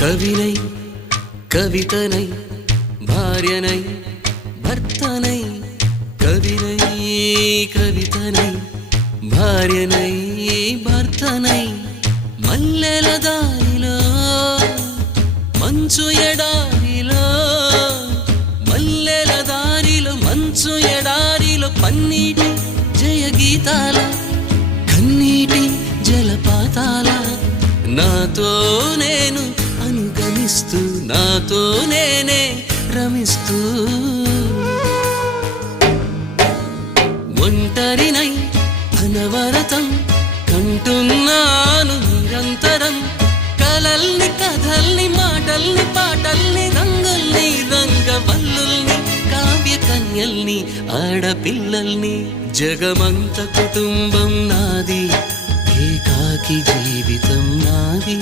కవినై కవితనై భార్యనై భర్తనై కవినై కవితనై భార్యనై భర్తనై మల్లెల దారిలో మంచు ఎడారిలో మల్లెల దారిలో మంచు ఎడారిలో పన్నీటి జయ గీతాల కన్నీటి జలపాతాల నాతో నేను అనుగమిస్తూ నాతో నేనే రమిస్తూ ఒంటరినై అనవరతం కంటున్నాను నిరంతరం కలల్ని కథల్ని మాటల్ని పాటల్ని రంగుల్ని రంగవల్లుల్ని కావ్య కన్యల్ని ఆడపిల్లల్ని జగమంత కుటుంబం నాది ఏకాకి జీవితం నాది